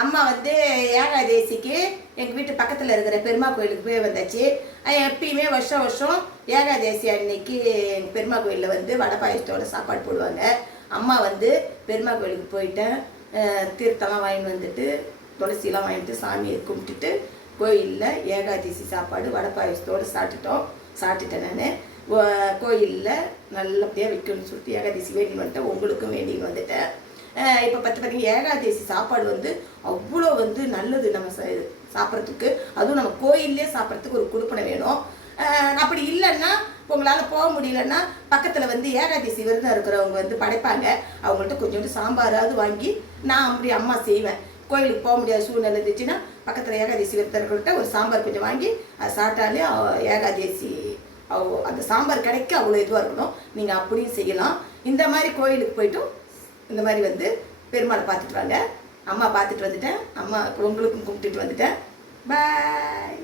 அம்மா வந்து ஏகாதேசிக்கு எங்கள் வீட்டு பக்கத்தில் இருக்கிற பெருமா கோயிலுக்கு போய் வந்தாச்சு. எப்பயுமே வருஷம் வருஷம் ஏகாதேசி அன்னைக்கு எங்கள் பெருமா கோயிலில் வந்து வடை பாயசத்தோட சாப்பாடு போடுவாங்க. அம்மா வந்து பெருமா கோயிலுக்கு போயிட்டேன் தீர்த்தம்லாம் வாங்கிட்டு வந்துட்டு துளசிலாம் வாங்கிட்டு சாமியை கும்பிட்டுட்டு கோயிலில் ஏகாதசி சாப்பாடு வடை பாயசத்தோடு சாப்பிட்டுட்டோம். சாப்பிட்டுட்டேன் நான். கோயிலில் நல்லபடியாக வைக்கணும்னு சொல்லிட்டு ஏகாதசி வேண்டி வந்துட்டேன். உங்களுக்கும் வேண்டி வந்துட்டேன். இப்போ பத்து பார்த்தீங்கன்னா ஏகாதசி சாப்பாடு வந்து அவ்வளோ வந்து நல்லது நம்ம சாப்பிட்றதுக்கு. அதுவும் நம்ம கோயிலே சாப்பிட்றதுக்கு ஒரு குடுப்பனை வேணும். அப்படி இல்லைன்னா உங்களால் போக முடியலன்னா பக்கத்தில் வந்து ஏகாதசி விரதம் இருக்கிறவங்க வந்து படைப்பாங்க. அவங்கள்ட்ட கொஞ்சோண்டு சாம்பாராவது வாங்கி நான் அப்படி அம்மா செய்வேன். கோயிலுக்கு போக முடியாத சூழ்நிலை இருந்துச்சுன்னா பக்கத்தில் ஏகாதசி விருத்தர்கள்ட்ட ஒரு சாம்பார் கொஞ்சம் வாங்கி அதை சாப்பிட்டாலே ஏகாதசி அவ- அந்த சாம்பார் கிடைக்க அவ்வளோ இதுவாக இருக்கணும். நீங்கள் அப்படியும் செய்யலாம். இந்த மாதிரி கோயிலுக்கு போய்ட்டும் இந்த மாதிரி வந்து பெருமாளை பார்த்துட்டு வாங்க. அம்மா பார்த்துட்டு வந்துட்டேன். அம்மா உங்களுக்கும் கும்பிட்டுட்டு வந்துட்டேன். பாய்